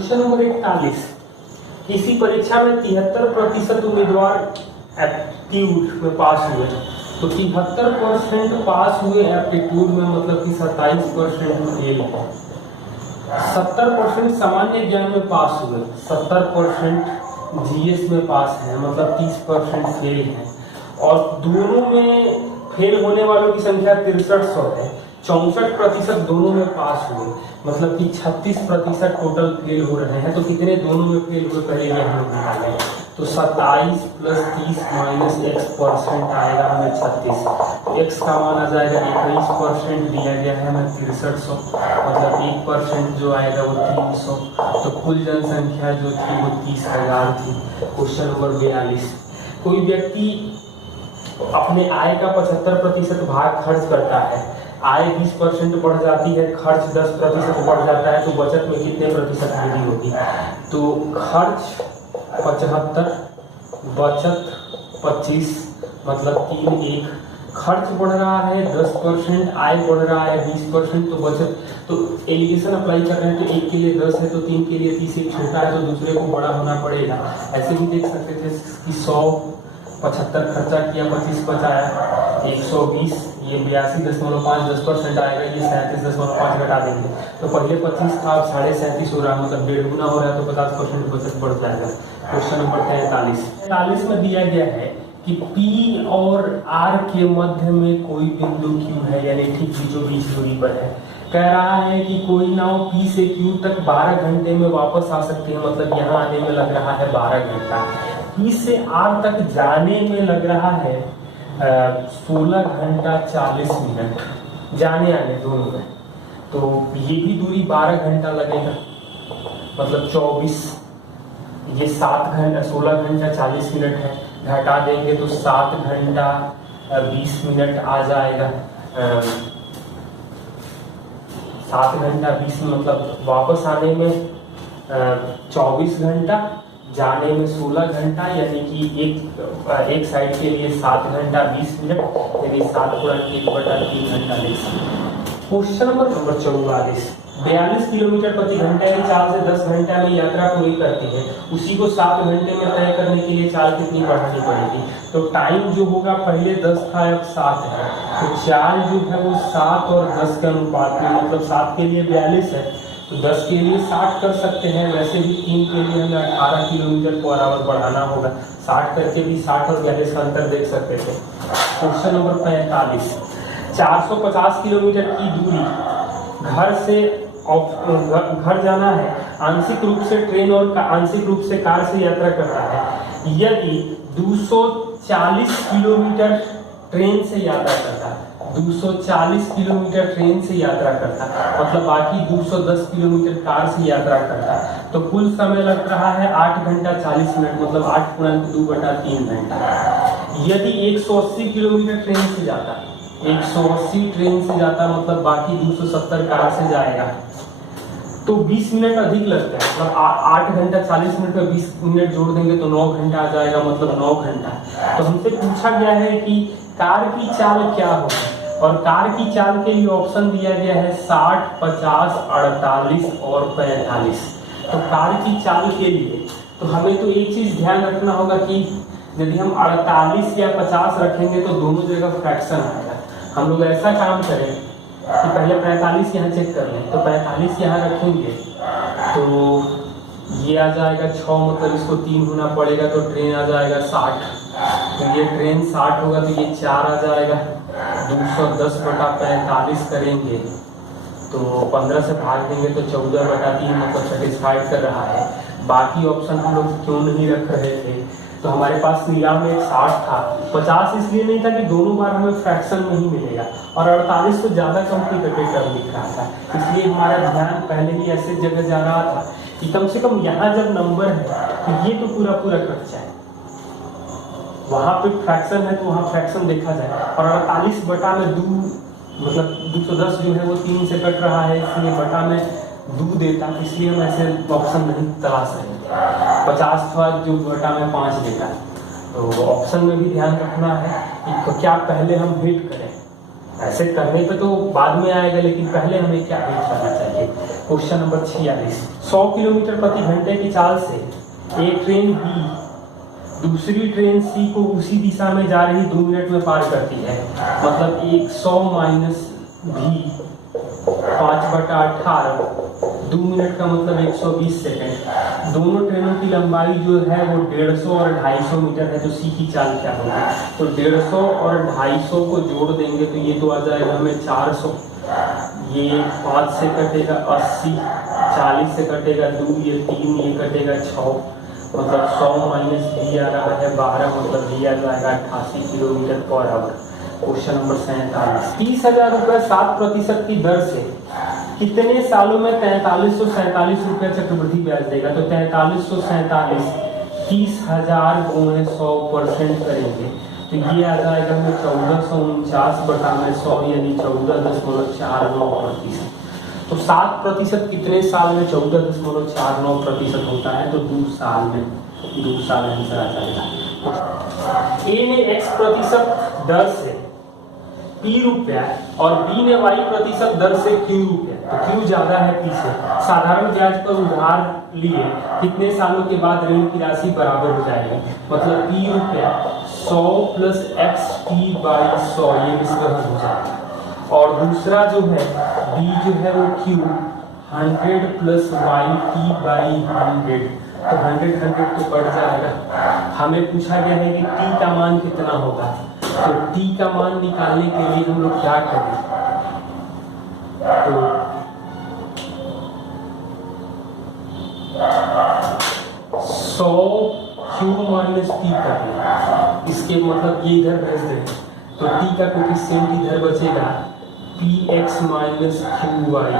Question number 41। किसी परीक्षा में 73% उम्मीदवार एप्टीट्यूड में पास हुए, तो 73% पास हुए एप्टीट्यूड में, मतलब कि 27% फेल है। 70% सामान्य ज्ञान में पास हुए, 70% जीएस में पास है, मतलब 30% फेल है। और दोनों में फेल होने वालों की संख्या 6300 है। 64% दोनों में पास हुए, मतलब कि 36% टोटल फेल हो रहे हैं। तो कितने दोनों में फेल हुए पहले ये हम लोग निकालें। तो 27 + 30 - x% आएगा हमें 36। तो x का मान आ जाएगा 21%, दिया गया है हमें 6300, मतलब 1% जो आएगा वो 300। तो कुल जनसंख्या जो थी वो 30,000 थी। Question number 42। कोई व्यक्ति अपने आय का 75% भाग खर्च करता है। आय 20% बढ़ जाती है, खर्च 10% बढ़ जाता है, तो बचत में कितने प्रतिशत वृद्धि होगी? तो खर्च 75, बचत 25, मतलब 3 1। खर्च बढ़ रहा है 10%, आय बढ़ रहा है 20%, तो बचत, तो एलिगेशन अप्लाई कर रहे हैं। तो एक के लिए 10 है तो 3 के लिए 30, एक छोटा है तो दूसरे को बड़ा होना पड़ेगा। ऐसे भी देख सकते थे कि 100 75 खर्चा किया, 25 बचाया, 120, ये 82.5 10% आएगा, ये 37.5 घटा देंगे। तो पहले 25 था, अब 37.5 हो रहा है, मतलब 1.5 गुना हो रहा है, तो 50% बचत बढ़ जाएगा। क्वेश्चन नंबर 43 में दिया गया है कि P और R के मध्य में कोई बिंदु Q है, यानी ठीक बीचों बीच दूरी पर है। कह रहा है कि कोई नाव P से Q तक 12 घंटे में वापस आ सकती है, मतलब यहाँ आने में लग रहा है 12 घंटा। P से R तक जाने में लग रहा है 16 घंटा 40 मिनट, जाने आने दोनों में। तो ये भी दूरी 12 घंटा लगेगा, मतलब 24, ये 7 घंटा 16 घंटा 40 मिनट है, घटा देंगे तो 7 घंटा 20 मिनट आ जाएगा। 7 घंटा 20 मतलब वापस आने में 24 घंटा, जाने में 16 घंटा, यानी कि एक साइड के लिए 7 घंटा 20 मिनट, यानी 7 × 1/3 घंटा ले सकते हैं। Question number 44। 42 किलोमीटर प्रति घंटे की चाल से 10 घंटे में यात्रा पूरी करती है, उसी को 7 घंटे में तय करने के लिए चाल कितनी बढ़ानी पड़ेगी? तो टाइम जो होगा, पहले 10 था अब 7 है, तो चाल जो है वो 7 और 10 के अनुपात में, मतलब 7 के लिए 42 है तो 10 के लिए 60 कर सकते हैं। वैसे भी 3 के लिए हमें 18 किलोमीटर/आवर बढ़ाना होगा, 60 करके भी 60 और 42 का अंतर देख सकते थे। Question number 45। 450 किलोमीटर की दूरी घर जाना है, आंशिक रूप से ट्रेन और आंशिक रूप से कार से यात्रा करता है। यदि 240 किलोमीटर ट्रेन से यात्रा करता है, 240 किलोमीटर ट्रेन से यात्रा करता है, मतलब बाकी 210 किलोमीटर कार से यात्रा करता है, तो कुल समय लग रहा है 8 घंटा 40 मिनट, मतलब 8 × 2/3 घंटा। यदि 180 किलोमीटर ट्रेन से जाता है, 180 ट्रेन से जाता, मतलब बाकी 270 कार से जाएगा, तो 20 मिनट अधिक लगता है, मतलब 8 घंटा 40 मिनट में 20 मिनट जोड़ देंगे तो 9 घंटा आ जाएगा, मतलब 9 घंटा। तो हमसे पूछा गया है कि कार की चाल क्या होगी, और कार की चाल के लिए ऑप्शन दिया गया है 60, 50, 48 और 45। तो कार की चाल के लिए तो हमें तो एक चीज ध्यान रखना होगा कि यदि हम 48 या 50 रखेंगे तो दोनों जगह फ्रैक्शन आएगा। हम लोग ऐसा काम करें कि पहले 45 यहाँ चेक कर लें, तो 45 यहाँ रखेंगे तो ये आ जाएगा 6, मतलब इसको 3 गुना पड़ेगा, तो ट्रेन आ जाएगा 60, तो ये ट्रेन 60 होगा, तो ये 4 आ जाएगा। 210/45 करेंगे तो 15 से भाग देंगे तो 14/3, मतलब सेटिस्फाइड कर रहा है। बाकी ऑप्शन हम लोग क्यों नहीं रख रहे थे? तो हमारे पास नीला में एक 60 था, 50 इसलिए नहीं था कि दोनों बार हमें फ्रैक्शन में ही मिलेगा, और 48 तो ज्यादा कॉम्प्लिकेटेड टर्म लिख रहा था, इसलिए हमारा ध्यान पहले ही ऐसे जगह जा रहा था कि कम से कम यहाँ जब नंबर है तो ये तो पूरा खर्चा है, वहां पे फ्रैक्शन है तो वहां फ्रैक्शन देखा जाए। और 48/2, मतलब 210 जो है वो 3 से कट रहा है, इसलिए बटा में 2 देता, इसलिए हम ऐसे ऑप्शन नहीं तलाश रहे। 50 था जो बटा में 5 देता, तो ऑप्शन में भी ध्यान रखना है कि क्या पहले हम हिट करें। ऐसे करने पे तो बाद में आएगा, लेकिन पहले हमें क्या हिट करना चाहिए। क्वेश्चन नंबर 46, 100 किलोमीटर प्रति घंटे की चाल से एक ट्रेन बी दूसरी ट्रेन सी को उसी दिशा में जा रही 2 मिनट में पार करती है। मतलब 100 माइनस भी 5/18, 2 मिनट का मतलब 120 सेकेंड। दोनों ट्रेनों की लंबाई जो है वो 150 और 250 मीटर है, तो सी की चाल क्या होगी? तो 150 और 250 को जोड़ देंगे तो ये तो आ जाएगा हमें 400, ये 5 से कटेगा 80, 40 से कटेगा 2, ये 3, ये कटेगा 6, मतलब 100 माइनस भी आ रहा है 12, मतलब भी आ जाएगा 88 kilometre per hour. Question number 47, 30,000 रुपये 7% की दर से कितने सालों में 4347 रुपये चक्रवृद्धि ब्याज देगा? तो 4347 30,000 गुणे 100% करेंगे तो ये आ जाएगा हमें 1449/100 यानी 14.49%। तो 7% कितने साल में 14.49% होता है? तो 2 साल में, 2 साल आंसर आ जाएगा। ए ने x% दर से p रुपया और b ने y% दर से q रुपया, तो q ज्यादा है p से। साधारण ब्याज पर उधार लिए कितने सालों के बाद ऋण की राशि बराबर हो जाएगी? मतलब p रुपया 100 प्लस xt/100 ये विस्तार हो जाएगा। और दूसरा जो है b जो है वो q 100 प्लस yt/100, तो 100 तो बढ़ जाएगा। हमें पूछा गया है कि t का मान कितना होगा, तो t का मान निकालने के लिए हम लोग क्या करें? तो 100 q माइनस t कर लें, इसके मतलब ये इधर भेज दें तो t का कोफिशिएंट इधर बचेगा px माइनस qy,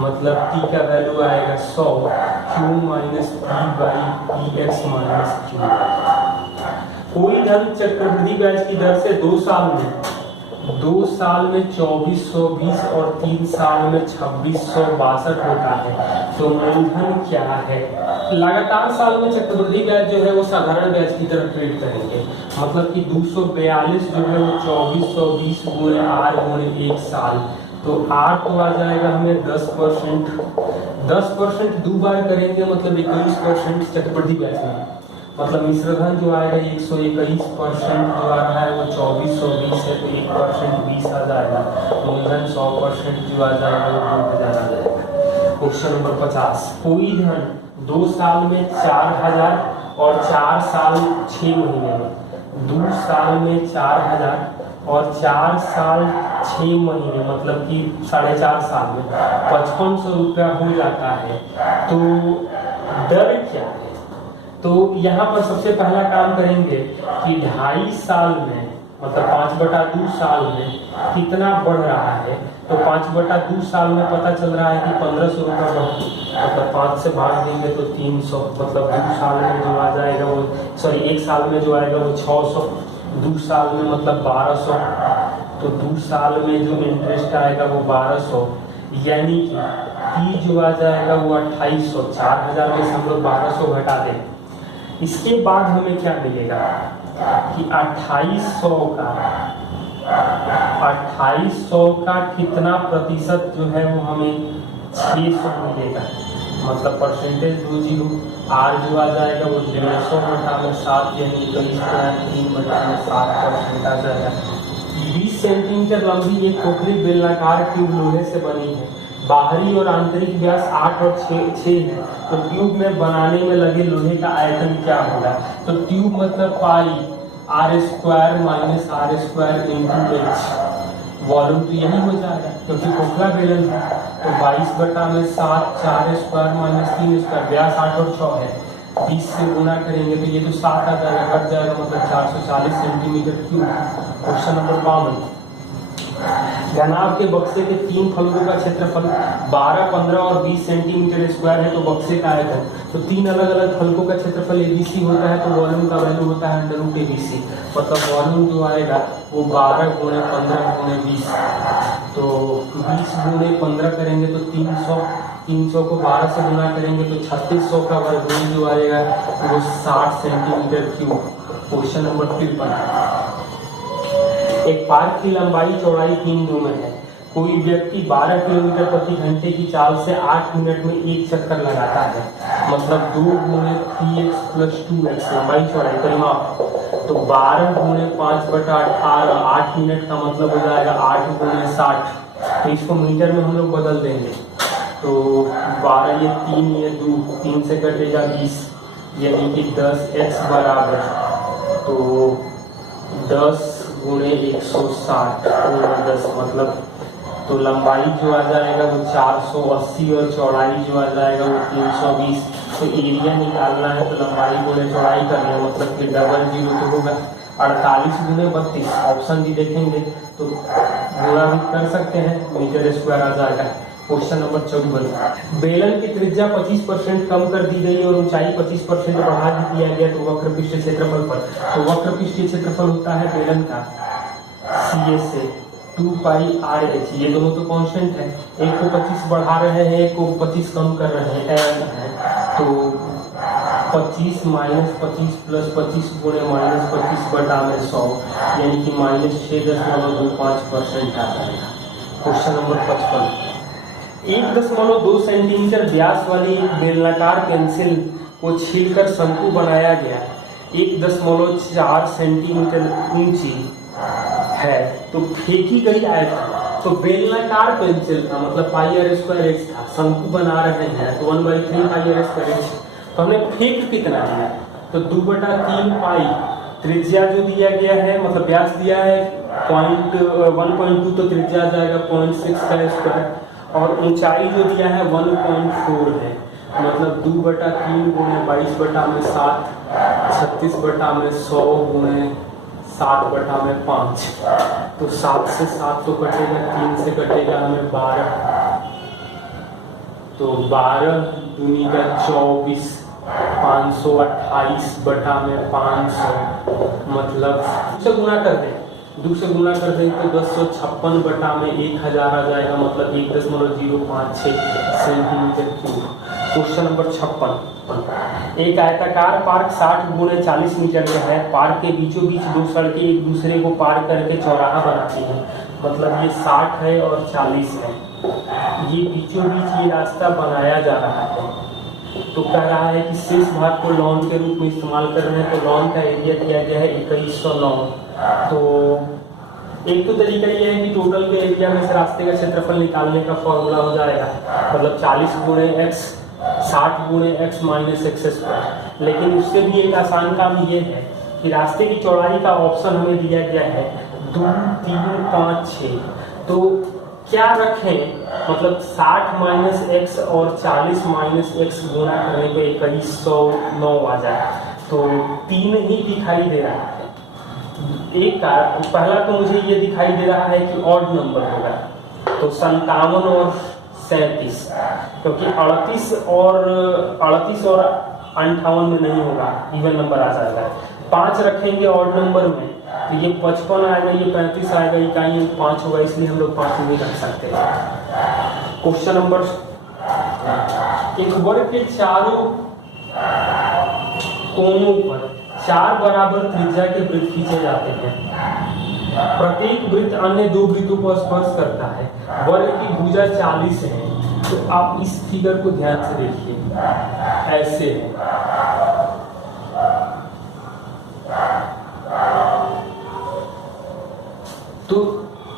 मतलब t का वैल्यू आएगा 100 q minus p/px minus qy। कोई धन चक्रवृद्धि ब्याज की दर से 2 साल में 2420 और 3 साल में 2662 होता है, तो मूलधन क्या है? लगातार साल में चक्रवृद्धि ब्याज जो है वो साधारण ब्याज की तरफ ट्रीट करेंगे, मतलब कि 242 जो है वो 2420 गुणे r गुणे 1 साल, तो r तो आ जाएगा हमें 10%, 10% 2 बार करेंगे मतलब 21% चक्रवृद्धि ब्याज में, मतलब मिश्रधन जो आएगा 121% जो आ रहा है वो 2420 है, तो 1% 20 आ जाएगा। मूलधन 100% जो आ जाएगा वो 2000 आ जाएगा। क्वेश्चन नंबर 50, कोई धन 2 साल में 4000 और 4 साल 6 महीने में, 2 साल में 4000 और 4 साल 6 महीने मतलब कि 4.5 साल में 5500 रुपया हो जाता है, तो दर क्या है? तो यहाँ पर सबसे पहला काम करेंगे कि 2.5 साल में मतलब 5/2 साल में कितना बढ़ रहा है, तो 5/2 साल में पता चल रहा है कि 1500 रुपये बढ़, मतलब 5 से भाग देंगे तो 300, मतलब 2 साल में जो आ जाएगा वो 1 साल में जो आएगा वो 600, 2 साल में मतलब 1200, तो 2 साल में जो इंटरेस्ट आएगा वो 1200, यानी कि p जो आ जाएगा वो 2800, 4000 में से हम लोग 1200 घटा दें। इसके बाद हमें क्या मिलेगा कि 2800 का कितना प्रतिशत जो है वो हमें 600 मिलेगा, मतलब परसेंटेज 20, r जो आ जाएगा वो 150/7 यानी 23.3/7% आ जाएगा। 20 सेंटीमीटर लंबी एक खोखली बेलनाकार ट्यूब लोहे से बनी है, बाहरी और आंतरिक व्यास 8 और 6 है, तो ट्यूब में बनाने में लगे लोहे का आयतन क्या होगा? तो ट्यूब मतलब पाई r² minus r² into h, volume तो यही हो जाएगा क्योंकि खोखला बेलन है, तो 22/7 4² माइनस 3², व्यास 8 और 6 है, 20 से गुना करेंगे तो ये तो 7 आ जाएगा, कट जाएगा, मतलब 440 सेंटीमीटर क्यूब। क्वेश्चन नंबर 52, घनाभ के बक्से के 3 फलकों का क्षेत्रफल 12, 15 और 20 सेंटीमीटर स्क्वायर है, तो बक्से का आयतन, तो 3 अलग अलग फलकों का क्षेत्रफल ABC होता है, तो वॉल्यूम का वैल्यू होता है √ABC, मतलब वॉल्यूम जो आएगा वो 12 गुणे 15 गुणे 20, तो 20 गुणे 15 करेंगे तो 300, 300 को 12 से गुना करेंगे तो 3600 का वर्गमूल जो आएगा वो 60 सेंटीमीटर क्यूब। क्वेश्चन नंबर 53, एक पार्क की लंबाई चौड़ाई 3 ड्यूमेन है, कोई व्यक्ति 12 किलोमीटर प्रति घंटे की चाल से 8 मिनट में एक चक्कर लगाता है, मतलब 2 गुणे 3x + 2x लंबाई चौड़ाई परिमाप। तो 12 गुणे 5/18 8 मिनट का मतलब हो जाएगा 8 गुणे 60। तो इसको मीटर में हम लोग बदल देंगे। तो 12 ये 3 ये 2 3 से कटेगा 20 यानी कि 10x बराबर तो 10 गुणे 160 गुणे 10 मतलब तो लंबाई जो आ जाएगा वो 480 और चौड़ाई जो आ जाएगा वो 320। तो एरिया निकालना है तो लंबाई गुणे चौड़ाई करना है, मतलब कि डबल जीरो तो होगा 48 गुणे 32। ऑप्शन भी देखेंगे तो गुणा भी कर सकते हैं, मीटर स्क्वायर आ जाएगा। क्वेश्चन नंबर 54, बेलन की त्रिज्या 25% कम कर दी गई और ऊंचाई 25% बढ़ा दिया गया तो वक्र पृष्ठीय क्षेत्रफल पर। तो वक्र पृष्ठीय क्षेत्रफल होता है बेलन का सी एस से 2 पाई आर एच, ये दोनों तो कांस्टेंट है। एक को 25 बढ़ा रहे हैं, एक को 25 कम कर रहे हैं, तो 25 माइनस 25 प्लस 25 गुणे माइनस 25 बटा में 100 यानी कि -6.25% आ जाएगा। क्वेश्चन नंबर 55, 1.2 सेंटीमीटर व्यास वाली बेलनाकार पेंसिल को छीलकर शंकु बनाया गया 1.4 सेंटीमीटर ऊंची है तो फेंकी गई आयत। तो बेलनाकार पेंसिल का मतलब πr² था, शंकु बना रहे हैं तो 1/3 πr²। तो हमने फेंक कितना दिया तो 2/3 पाई। त्रिज्या जो दिया गया है मतलब व्यास दिया है 1.2 तो त्रिज्या आ जाएगा 0.6 का स्क्वायर और ऊंचाई जो दिया है 1.4 है, मतलब 2/3 गुणे 22/7 36/100 गुणे 7/5। तो 7 से 7 तो कटेगा, 3 से कटेगा हमें 12, तो 12 दूनी का 24 528/500 मतलब से गुना कर दें, 2 से गुना कर दें तो 1056/1000 आ जाएगा, मतलब 1.056 सेंटीमीटर क्यूब। क्वेश्चन नंबर 56, एक आयताकार पार्क 60 गुणे 40 मीटर का है। पार्क के बीचों बीच 2 सड़कें एक दूसरे को पार करके चौराहा बनाती हैं, मतलब ये 60 है और 40 है, ये बीचों बीच ये रास्ता बनाया जा रहा है। तो कह रहा है कि शेष भाग को लॉन के रूप में इस्तेमाल कर रहे हैं, तो लॉन का एरिया दिया गया है 2100 लॉन। तो एक तो तरीका ये है कि टोटल के एरिया में से रास्ते का क्षेत्रफल निकालने का फॉर्मूला हो जाएगा, मतलब 40 गुणे x 60 गुणे x माइनस x²। लेकिन उससे भी एक आसान काम ये है कि रास्ते की चौड़ाई का ऑप्शन हमें दिया गया है 2 3 5 6, तो क्या रखें, मतलब 60 माइनस x और 40 माइनस x गुणा करने पे 2109 आ जाए, तो 3 ही दिखाई दे रहा है। एक का पहला तो मुझे ये दिखाई दे रहा है कि ऑड नंबर होगा, तो 57 और 37, क्योंकि 38 और 58 में नहीं होगा, इवन नंबर आ जाएगा। 5 रखेंगे ऑड नंबर में तो ये 55 आएगा, ये 35 आएगा, इकाई 5 होगा, इसलिए हम लोग 5 नहीं रख सकते। क्वेश्चन नंबर, एक वर्ग के चारों कोनों पर 4 बराबर त्रिज्या के वृत्त खींचे जाते हैं। प्रत्येक वृत्त अन्य 2 वृत्तों को स्पर्श करता है। वर्ग की भुजा 40 है, तो आप इस फिगर को ध्यान से देखिए, ऐसे है। तो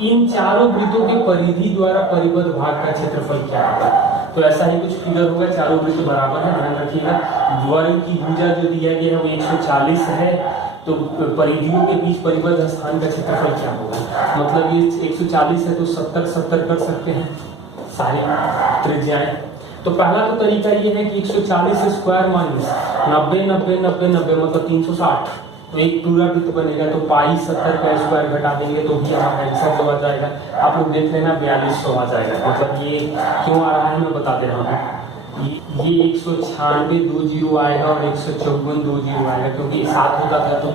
इन चारों वृत्तों के परिधि द्वारा परिबद्ध भाग का क्षेत्रफल क्या होगा। तो ऐसा ही कुछ फिगर होगा, चारों वृत्त बराबर है, ध्यान रखिएगा। वर्ग की भुजा जो दिया गया है वो 140 है, तो परिधियों के बीच परिबद्ध स्थान का क्षेत्रफल क्या होगा, मतलब ये 140 है तो 70 कर सकते हैं सारी त्रिज्याएं। तो पहला तो तरीका ये है कि 140 स्क्वायर माइनस 90 90 90 90 मतलब 360, तो एक पूरा वृत्त बनेगा, तो पाई 70 का स्क्वायर घटा देंगे तो भी हमारा आंसर जो आ जाएगा, आप लोग देख लेना 4200 आ जाएगा। मतलब ये क्यों आ रहा है मैं बता दे रहा हूँ, ये 196 2 जीरो आएगा और 154 2 जीरो आएगा, क्योंकि 7 होता था। तो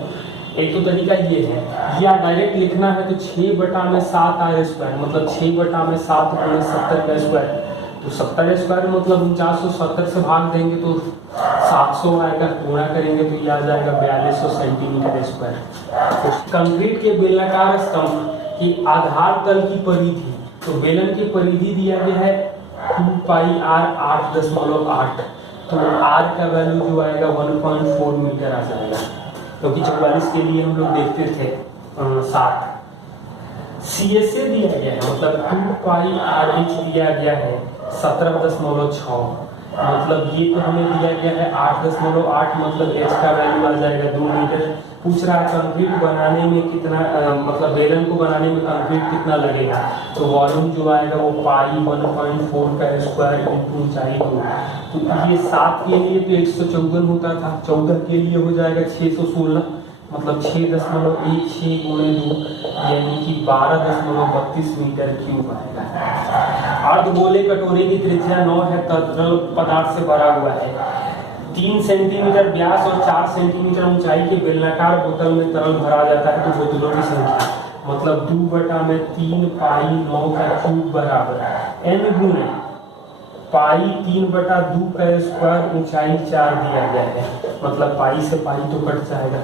एक तो तरीका ये है, या डायरेक्ट लिखना है तो 6/7 आर स्क्वायर, मतलब 6/7 गुणे 70 का स्क्वायर, तो 70 स्क्वायर मतलब 4970 से भाग देंगे तो 700 आएगा, गुणा करेंगे तो ये आ जाएगा 4200 सेंटीमीटर स्क्वायर। तो कंक्रीट के बेलनाकार स्तंभ की आधार तल की परिधि तो बेलन की परिधि दिया गया है 2 पाई r 8.8, तो r का वैल्यू जो आएगा 1.4 मीटर आ जाएगा, क्योंकि 44 के लिए हम लोग देखते थे 7। CSA दिया गया है, मतलब 2 पाई RH दिया गया है 17.6, मतलब ये तो हमें दिया गया है 8.8, मतलब h का वैल्यू आ जाएगा 2 मीटर। पूछ रहा है कंक्रीट बनाने में कितना मतलब बेलन को बनाने में कंक्रीट कितना लगेगा, तो वॉल्यूम जो आएगा वो पाई 1.4 का स्क्वायर इंटू ऊंचाई 2, तो ये 7 के लिए तो 154 होता था, 14 के लिए हो जाएगा 616, मतलब 6.16 गुणे 2 यानी कि 12.32 मीटर क्यूब आएगा। अर्धगोले कटोरे की त्रिज्या 9 है, तरल पदार्थ से भरा हुआ है। 3 सेंटीमीटर व्यास और 4 सेंटीमीटर ऊंचाई के बेलनाकार बोतल में तरल भरा जाता है, तो बोतलों की संख्या मतलब 2/3 पाई 9 का क्यूब बराबर n गुणे पाई 3/2 का स्क्वायर ऊंचाई 4 दिया गया है, मतलब पाई से पाई तो कट जाएगा,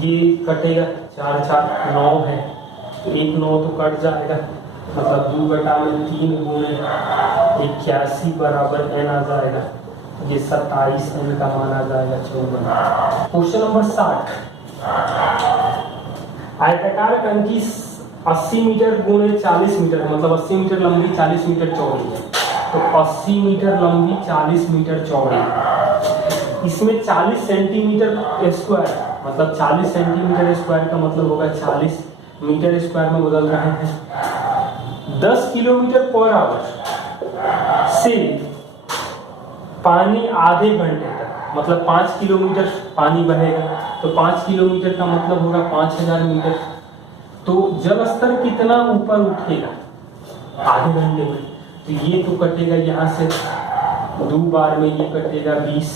ये कटेगा 4 4 9 है, तो 1 9 तो कट जाएगा, मतलब 2/3 गुणे 81 बराबर n आ जाएगा, ये 27 n का मान आ जाएगा 54। क्वेश्चन नंबर 60, आयताकार टंकी 80 मीटर गुणे 40 मीटर, मतलब 80 मीटर लंबी 40 मीटर चौड़ी है, तो 80 मीटर लंबी 40 मीटर चौड़ी, इसमें 40 सेंटीमीटर स्क्वायर, मतलब 40 सेंटीमीटर स्क्वायर का मतलब होगा 40 मीटर स्क्वायर में बदल रहे हैं। 10 किलोमीटर पर आवर से पानी आधे घंटे तक, मतलब 5 किलोमीटर पानी बहेगा, तो 5 किलोमीटर का मतलब होगा 5000 मीटर, तो जल स्तर कितना ऊपर उठेगा आधे घंटे में, तो ये तो कटेगा यहाँ से 2 बार में, ये कटेगा 20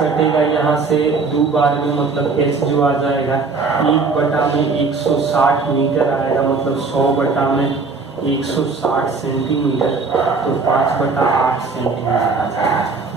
कटेगा यहाँ से 2 बार में, मतलब h जो आ जाएगा 1/160 मीटर आएगा, मतलब 100/160 सेंटीमीटर, तो 5/8 सेंटीमीटर आ जाएगा।